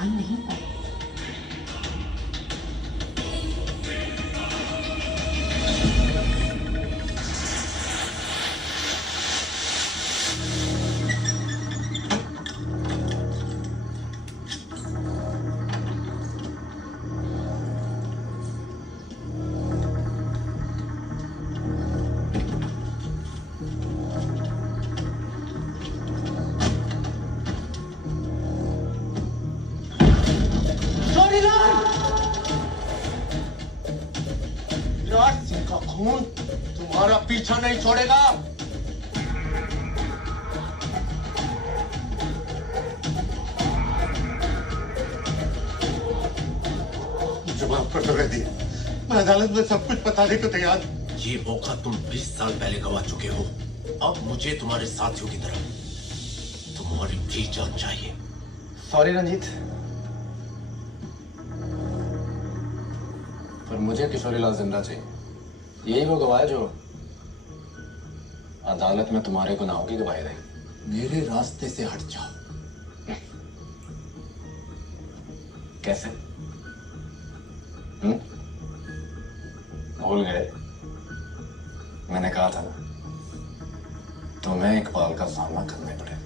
जान नहीं पाई। विराट सिंह का खून तुम्हारा पीछा नहीं छोड़ेगा। जवाब पर तो रह दी। मैं अदालत में सब कुछ बताने को तैयार। ये मौका तुम 20 साल पहले गवा चुके हो। अब मुझे तुम्हारे साथियों की तरह तुम्हारी भी जान चाहिए। सॉरी रंजीत, पर मुझे किशोरीलाल जिंदा चाहिए। यही वो गवाह है जो अदालत में तुम्हारे गुनाहों की गवाही देगी। मेरे रास्ते से हट जाओ। कैसे? भूल गए? मैंने कहा था ना, तुम्हें इकबाल का सामना करना पड़ेगा।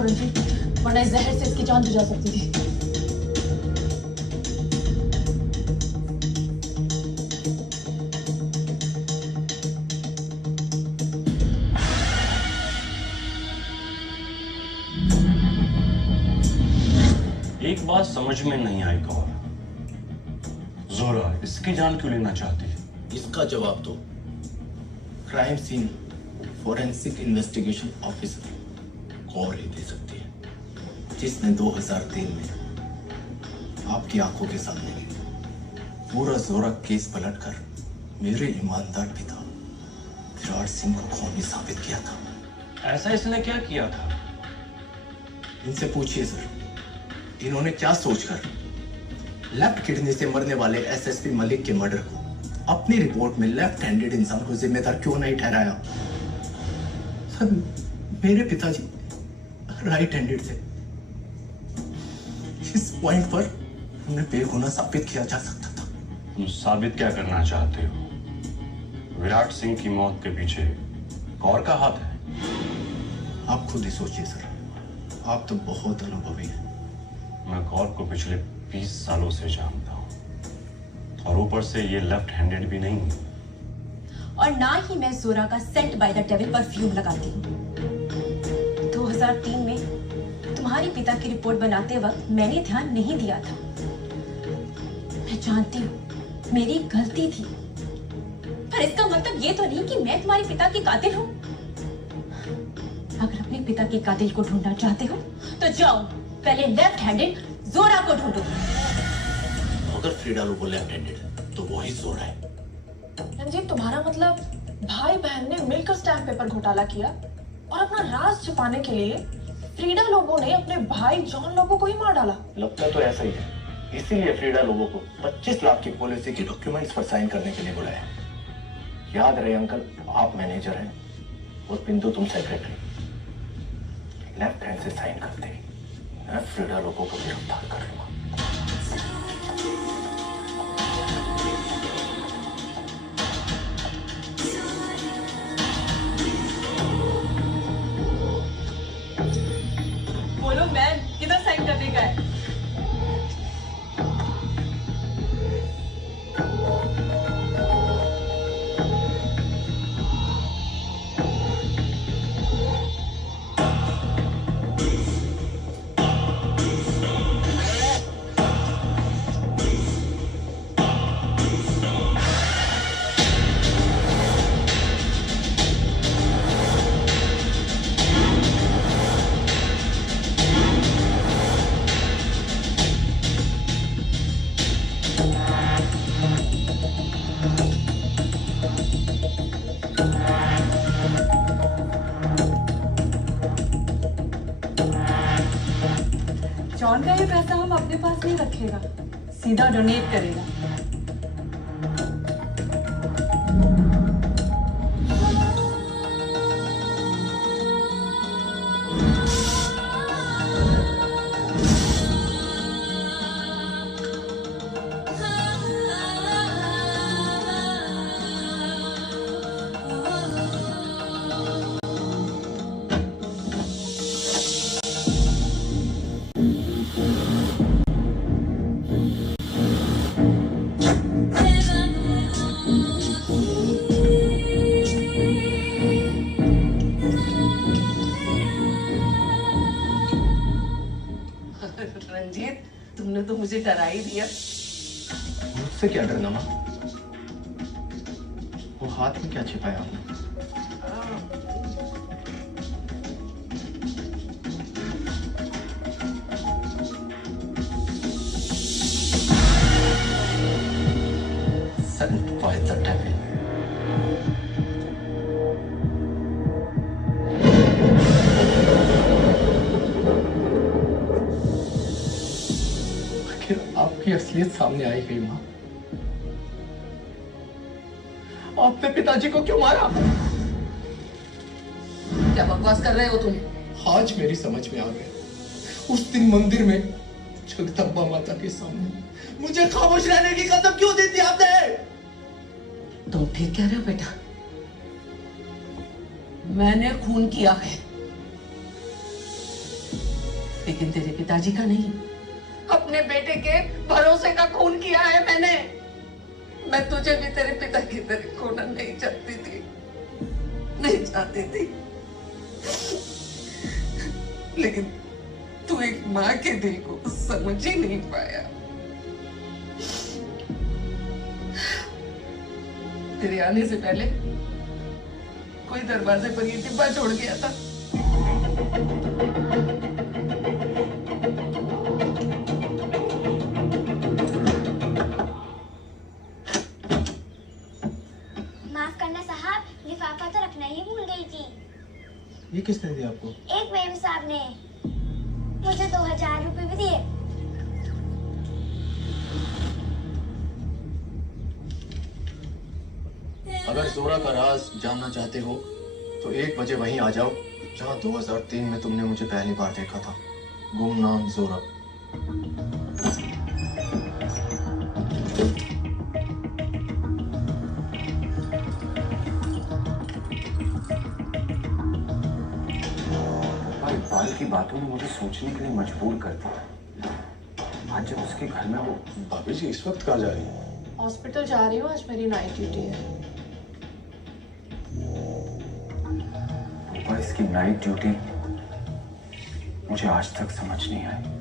करो रंजीत, वरना इस जहर से इसकी जान भी जा सकती थी। एक बात समझ में नहीं आई कौर, जोरा इसकी जान क्यों लेना चाहती है? इसका जवाब दो। Crime scene forensic investigation officer Kaur ही दे सकती है, जिसने 2003 में आपकी आंखों के सामने पूरा जोरा केस पलटकर मेरे ईमानदार पिता विराट सिंह को खूनी साबित किया था। ऐसा इसने क्या किया था? इनसे पूछिए सर, इन्होंने क्या सोचकर लेफ्ट किडनी से मरने वाले एसएसपी मलिक के मर्डर को अपनी रिपोर्ट में लेफ्ट हैंडेड इंसान को जिम्मेदार क्यों नहीं ठहराया? सर, मेरे पिताजी राइट हैंडेड थे। इस पॉइंट पर उन्हें बेगुनाह साबित किया जा सकता था। तुम साबित क्या करना चाहते हो? विराट सिंह की मौत के पीछे कौर का हाथ है? आप खुद ही सोचिए सर, आप तो बहुत अनुभवी हैं। मैं कौर को पिछले 20 सालों से जानता हूँ, और ऊपर से ये लेफ्ट हैंडेड भी नहीं है। और ना ही मैं जोरा का sent by the devil perfume लगाती हूँ। 2003 में तुम्हारे पिता की रिपोर्ट बनाते वक्त मैंने ध्यान नहीं दिया था। मैं जानती हूँ मेरी गलती थी, पर इसका मतलब ये तो नहीं कि मैं तुम्हारे पिता की कातिल हूँ। अगर अपने पिता के कातिल को ढूंढना चाहते हो तो जाओ, पहले लेफ्ट हैंडेड जोरा को ढूंढो। अगर फ्रीडा लोबो लेफ्ट हैंडेड है तो वही जोरा है। रंजीत, तुम्हारा मतलब भाई बहन ने मिलकर स्टैम्प पेपर घोटाला किया और अपना राज छुपाने के लिए फ्रीडा लोबो ने अपने भाई जॉन लोबो को ही मार डाला। लगता तो ऐसा ही है, इसीलिए फ्रीडा लोबो को 25 लाख की पॉलिसी के डॉक्यूमेंट्स पर साइन करने के लिए बुलाया। याद रहे अंकल, आप मैनेजर हैं और बिंदु तुम सेक्रेटरी। लेफ्ट हैंड से साइन करते ही मैं फ्रीडा लोबो को गिरफ्तार कर लूंगा। बोलो मैम, किधर साइन करने का है? जॉन का ये पैसा हम अपने पास नहीं रखेगा, सीधा डोनेट करेगा। रंजीत, तुमने तो मुझे डरा ही दिया। मुझसे क्या डरना माँ? वो हाथ में क्या छिपाया आपने? Sent by the devil. आखिर आपकी असलियत सामने आई गई माँ। आपने पिताजी को क्यों मारा? क्या बकवास कर रहे हो तुम? आज मेरी समझ में आ गया। उस दिन मंदिर में जगदम्बा माता के सामने मुझे खामोश रहने की कसम क्यों दी थी आपने? तुम ठीक कह रहे हो बेटा, मैंने खून किया है। लेकिन तेरे पिताजी का नहीं। अपने बेटे के भरोसे का खून किया है मैंने। मैं तुझे भी तेरे पिता की तरह खोना नहीं चाहती थी, नहीं चाहती थी, लेकिन तू एक माँ के दिल को समझ ही नहीं पाया। तेरे आने से पहले कोई दरवाजे पर ये डिब्बा छोड़ गया था। माफ करना साहब, लिफाफा तो रखना ही भूल गई थी। ये किसने दिया आपको? एक मेम साहब ने मुझे 2000 रुपए भी दिए। अगर जोरा का राज जानना चाहते हो तो 1 बजे वहीं आ जाओ जहां 2003 में तुमने मुझे पहली बार देखा था। गुमनाम जोरा। भाई इकबाल की बातों ने मुझे सोचने के लिए मजबूर कर दिया। आज जब उसके घर में वो। भाभी जी इस वक्त कहाँ जा रही है? हॉस्पिटल जा रही हूँ, आज मेरी नाइट ड्यूटी है। पापा, इसकी नाइट ड्यूटी मुझे आज तक समझ नहीं आई।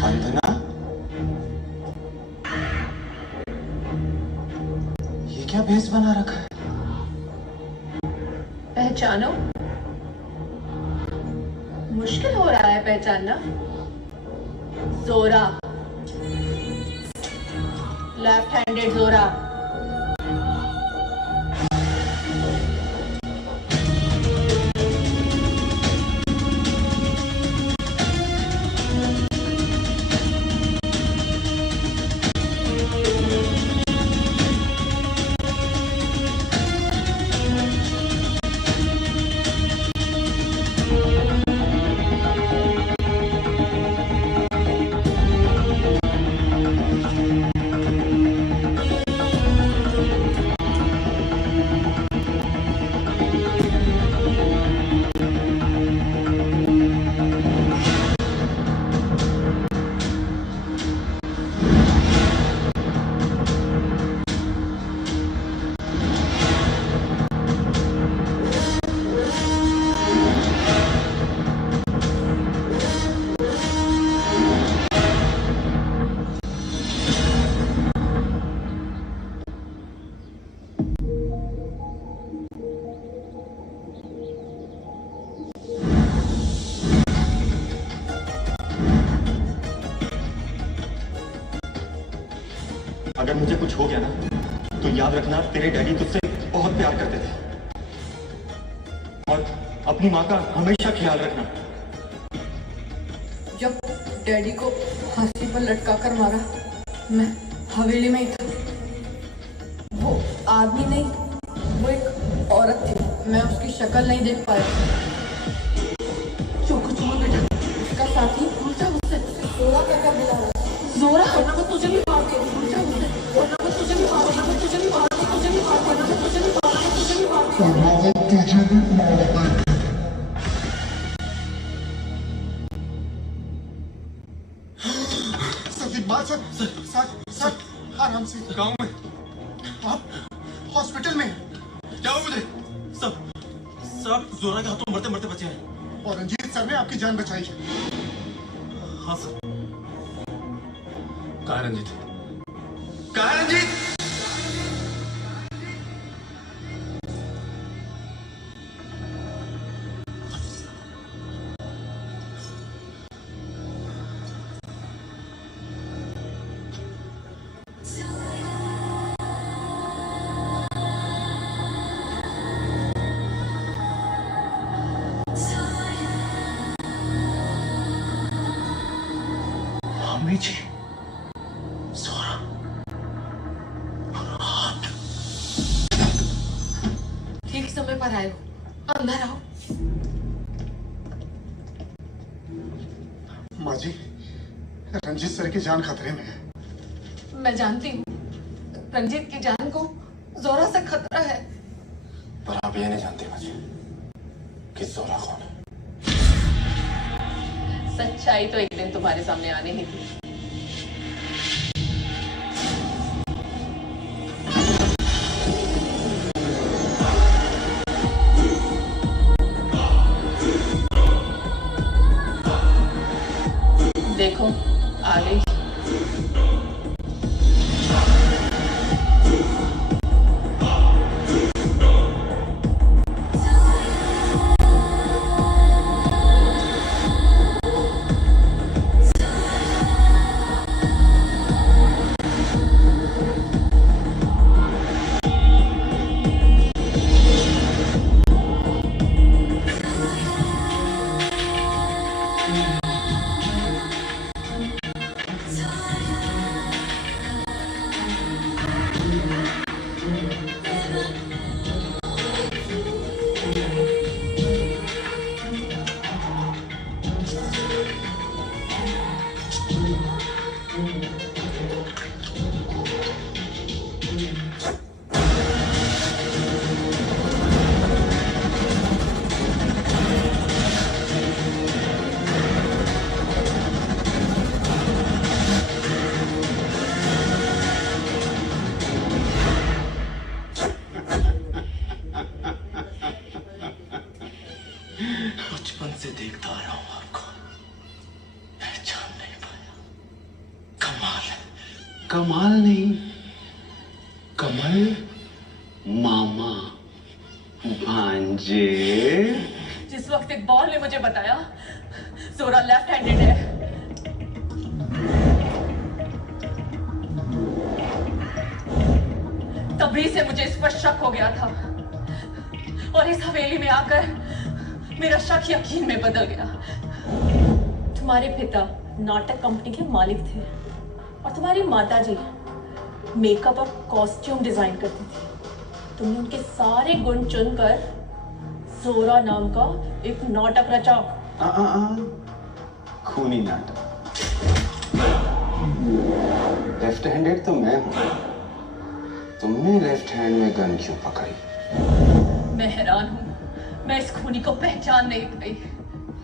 वंदना, ये क्या भेष बना रखा है? पहचानो। मुश्किल हो रहा है पहचानना। जोरा, लेफ्ट हैंडेड जोरा। अगर मुझे कुछ हो गया ना तो याद रखना तेरे डैडी तुझसे बहुत प्यार करते थे, और अपनी माँ का हमेशा ख्याल रखना। जब डैडी को फांसी पर लटका कर मारा, मैं हवेली में ही था। वो आदमी नहीं, वो एक औरत थी। मैं उसकी शक्ल नहीं देख पाया। जो कुछ हुआ बेटा, उसका साथी उल्टा मुझसे जोरा कहकर बुला रहा था। जोरा वरना वो तुझे भी मार के, उल्टा मुझसे वरना वो तुझे भी मार, वरना वो तुझे भी मार, तुझे भी मार, वरना वो तुझे भी मार, तुझे भी मार, वरना वो तुझे भी मार। सर, आराम से। गाँव में आप हॉस्पिटल में जाओ मुझे। सब जोरा के हाथों मरते मरते बचे हैं। और रंजीत सर ने आपकी जान बचाई है। हाँ सर। कहाँ है रंजीत? कहाँ है रंजीत? जी, जोरा, ठीक समय पर आए हो, अंदर आओ। माँ जी, रंजीत सर की जान खतरे में है। मैं जानती हूँ रंजीत की जान को जोरा से खतरा है, पर आप ये नहीं जानते माँ जी कि जोरा कौन है। सच्चाई तो एक दिन तुम्हारे सामने आने ही थी। देखो आ गई। बचपन से देखता आ रहा हूं आपको, पहचान नहीं पाया। कमाल है। कमाल नहीं, कमल मामा भांजे। जिस वक्त इकबाल ने मुझे बताया जोरा लेफ्ट हैंडेड है, तभी से मुझे इस पर शक हो गया था, और इस हवेली में आकर मेरा शक यकीन में बदल गया। तुम्हारे पिता नाटक कंपनी के मालिक थे और तुम्हारी माताजी मेकअप और कॉस्ट्यूम डिजाइन करती थी। तुमने उनके सारे गुण चुनकर जोरा नाम का एक नाटक रचा। खूनी नाटक। लेफ्ट हैंडेड तो मैं हूं, तुमने लेफ्ट हैंड में गन क्यों पकड़ी? मैं हैरान हूं, मैं इस खूनी को पहचान नहीं पाई।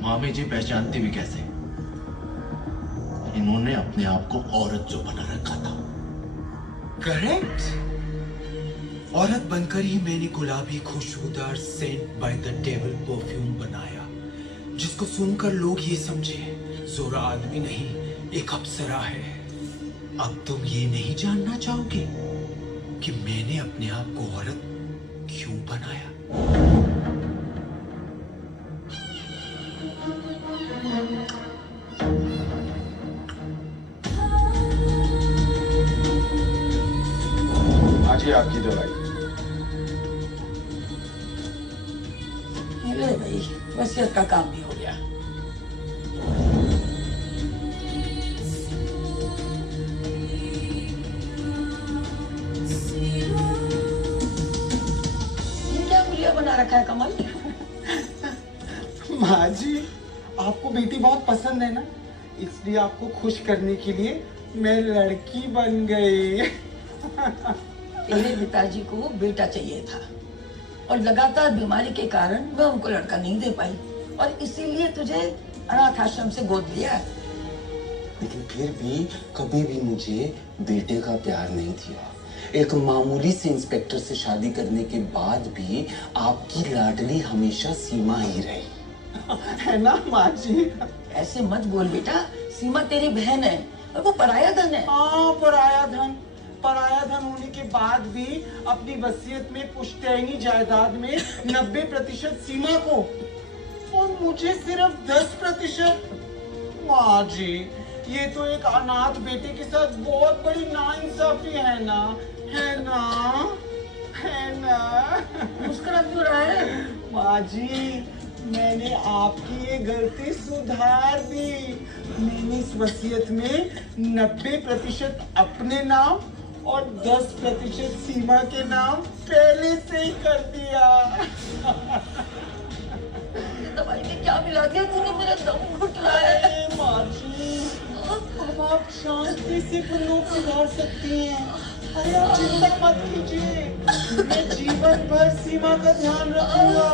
मामी जी पहचानती भी कैसे? इन्होंने अपने आप को औरत जो बना रखा था। करेक्ट। औरत बनकर ही मैंने गुलाबी खुशबूदार sent by the devil perfume बनाया, जिसको सुनकर लोग ये समझे जोरा आदमी नहीं एक अप्सरा है। अब तुम ये नहीं जानना चाहोगे कि मैंने अपने आप को औरत क्यों बनाया? लीजिए आपकी दवाई। ले भाई, वसीयत का काम भी हो गया। ये क्या गुलिया बना रखा है कमल? माँ जी, आपको बेटी बहुत पसंद है ना, इसलिए आपको खुश करने के लिए मैं लड़की बन गई। तेरे पिताजी को बेटा चाहिए था और लगातार बीमारी के कारण मैं उनको लड़का नहीं दे पाई और इसीलिए तुझे अनाथ आश्रम से गोद लिया। लेकिन फिर भी कभी भी मुझे बेटे का प्यार नहीं दिया। एक मामूली से इंस्पेक्टर से शादी करने के बाद भी आपकी लाडली हमेशा सीमा ही रही। है ना माँ जी? ऐसे मत बोल बेटा, सीमा तेरी बहन है और वो पराया धन है। हाँ, पराया धन होने के बाद भी अपनी वसीयत में पुश्तैनी जायदाद में 90% सीमा को और मुझे सिर्फ 10%। माँ जी, ये तो एक अनाथ बेटे के साथ बहुत बड़ी नाइंसाफी है ना, है ना, है ना? मुस्कुरा क्यों रहा है? माँ जी, मैंने आपकी ये गलती सुधार दी। मैंने इस वसीयत में 90% अपने नाम और 10% सीमा के नाम पहले से ही कर दिया। दवाई में क्या मिला दिया तूने? मेरा दम घुट रहा है। माँ जी, अब आप शांति से लोग सुधार सकती हैं। अरे आप चिंता मत कीजिए, मैं जीवन भर सीमा का ध्यान रखूंगा।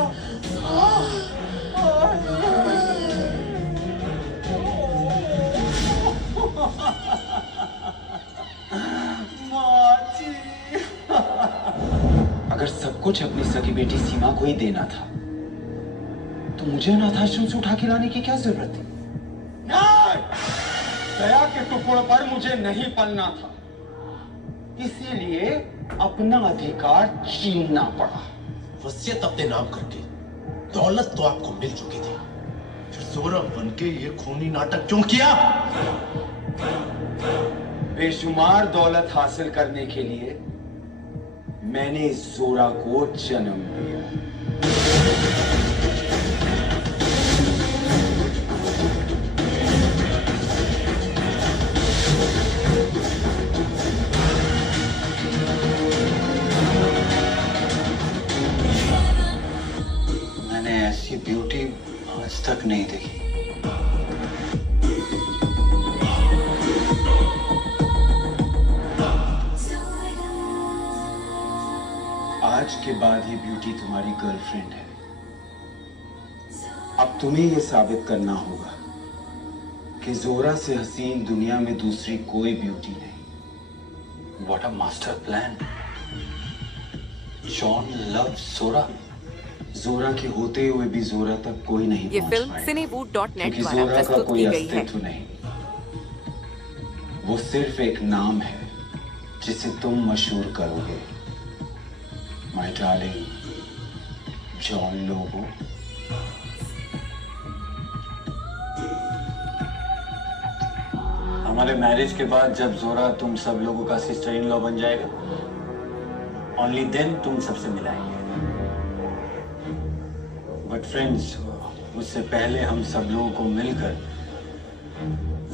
अगर सब कुछ अपनी सगी बेटी सीमा को ही देना था तो मुझे अनाथ आश्रम से उठा के लाने की क्या जरूरत थी? दया के टुकड़ों पर मुझे नहीं पलना था, इसीलिए अपना अधिकार छीनना पड़ा। वसीयत अपने नाम करके दौलत तो आपको मिल चुकी थी, फिर जोरा बनके ये खूनी नाटक क्यों किया? बेशुमार दौलत हासिल करने के लिए मैंने इस जोरा को जन्म दिया। मैंने ऐसी ब्यूटी आज तक नहीं देखी। आज के बाद ये ब्यूटी तुम्हारी गर्लफ्रेंड है। अब तुम्हें ये साबित करना होगा कि जोरा से हसीन दुनिया में दूसरी कोई ब्यूटी नहीं। What a master plan. John love जोरा। जोरा के होते हुए भी जोरा तक कोई नहीं ये पहुंच फिल्म पाएगा, cinewood.net क्योंकि द्वारा जोरा का प्रस्तुत कोई की गई है। अस्तित्व नहीं। वो सिर्फ एक नाम है जिसे तुम मशहूर करोगे। My darling John Lobo. हमारे मैरिज के बाद जब जोरा तुम सब लोगों का सिस्टर इन लॉ बन जाएगा, ओनली देन तुम सबसे मिलाएंगे। बट फ्रेंड्स, उससे पहले हम सब लोगों को मिलकर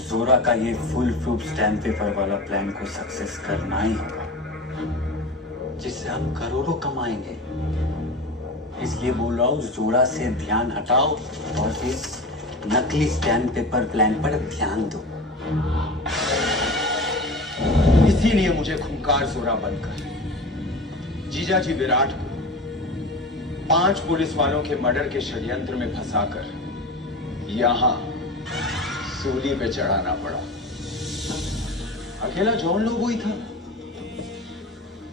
जोरा का ये फुल प्रूफ स्टैम्प पेपर वाला प्लान को सक्सेस करना ही होगा, जिससे हम करोड़ों कमाएंगे। इसलिए बोल रहा हूँ, जोरा से ध्यान हटाओ और इस नकली स्टैम्प पेपर प्लान पर ध्यान दो। इसीलिए मुझे खूंखार जोरा बनकर जीजाजी विराट को 5 पुलिस वालों के मर्डर के षड्यंत्र में फंसाकर यहां सूली पे चढ़ाना पड़ा। अकेला जॉन लोबो ही था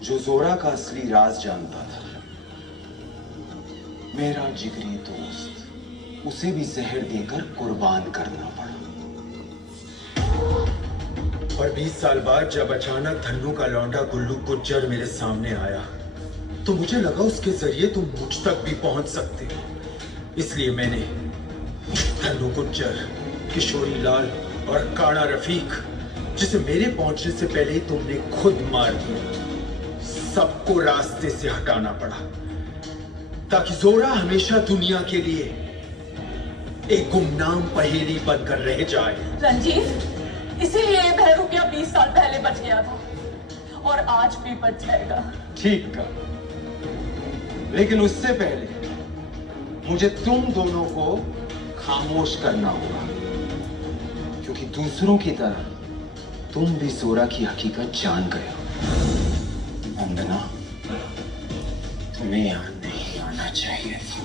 जो जोरा का असली राज जानता था। मेरा जिगरी दोस्त, उसे भी जहर देकर कुर्बान करना पड़ा। और 20 साल बाद जब अचानक धन्नू का लौंडा गुल्लू गुज्जर मेरे सामने आया तो मुझे लगा उसके जरिए तुम मुझ तक भी पहुंच सकते हो। इसलिए मैंने धन्नू गुज्जर, किशोरी लाल और काना रफीक, जिसे मेरे पहुंचने से पहले ही तुमने खुद मार दिया, सबको रास्ते से हटाना पड़ा ताकि जोरा हमेशा दुनिया के लिए एक गुमनाम पहेली बनकर रह जाए। रंजीत, इसीलिए ये बहरूपिया 20 साल पहले बच गया था और आज भी बच जाएगा। ठीक का, लेकिन उससे पहले मुझे तुम दोनों को खामोश करना होगा, क्योंकि दूसरों की तरह तुम भी जोरा की हकीकत जान गए हो। वंदना, तुम्हें यहाँ नहीं आना चाहिए था।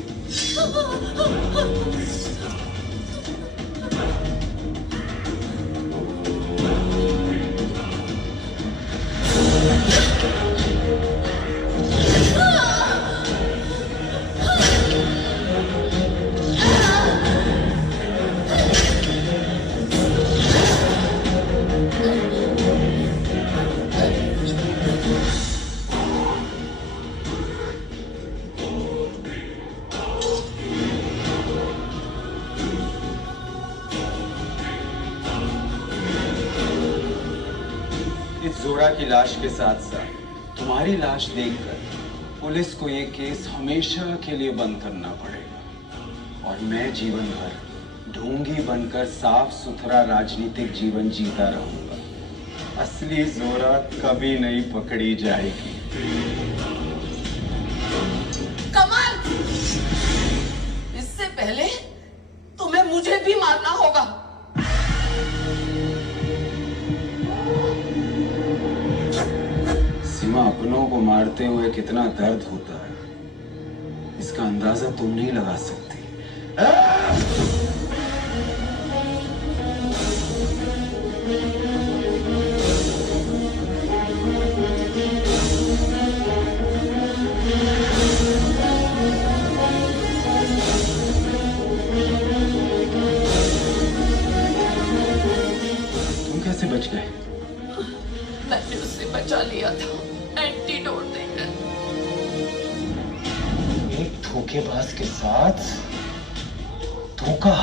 जोरा की लाश के साथ साथ तुम्हारी लाश देखकर पुलिस को ये केस हमेशा के लिए बंद करना पड़ेगा और मैं जीवन भर ढोंगी बनकर साफ सुथरा राजनीतिक जीवन जीता रहूंगा। असली जोरा कभी नहीं पकड़ी जाएगी। कमल, इससे पहले तुम्हें मुझे भी मारना होगा। सीमा, अपनों को मारते हुए कितना दर्द होता है, इसका अंदाजा तुम नहीं लगा सकती। तुम कैसे बच गए? मैंने उसे बचा लिया था एंटीडोट देकर। एक धोखेबाज के साथ धोखा।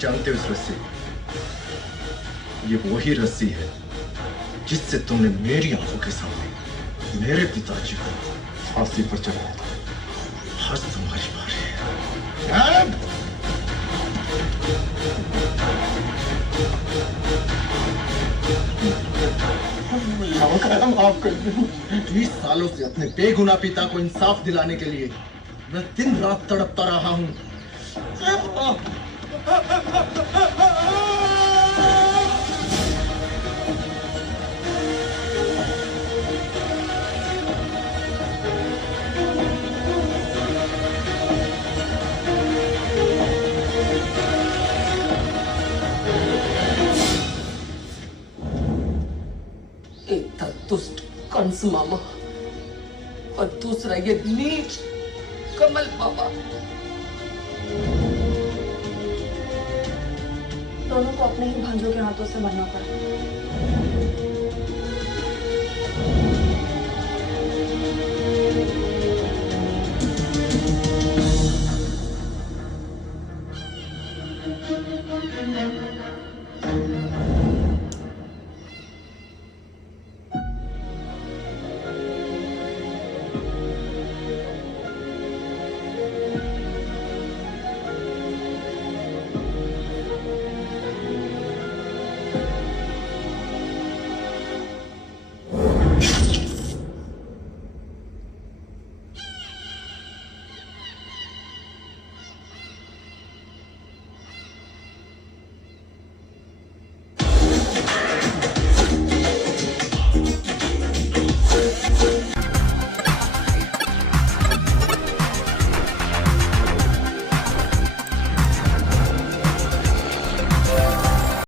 जानते हो इस रस्सी, ये वही रस्सी है जिससे तुमने मेरी आंखों के सामने मेरे पिताजी को फांसी पर चढ़ाया था। आज तुम्हारी बारी है। माफ कर दो। 20 सालों से अपने बेगुनाह पिता को इंसाफ दिलाने के लिए मैं दिन रात तड़पता रहा हूं। एक था दुष्ट कंस मामा और दूसरा ये नीच कमल बाबा। दोनों को अपने ही भांजों के हाथों से मरना पड़ा।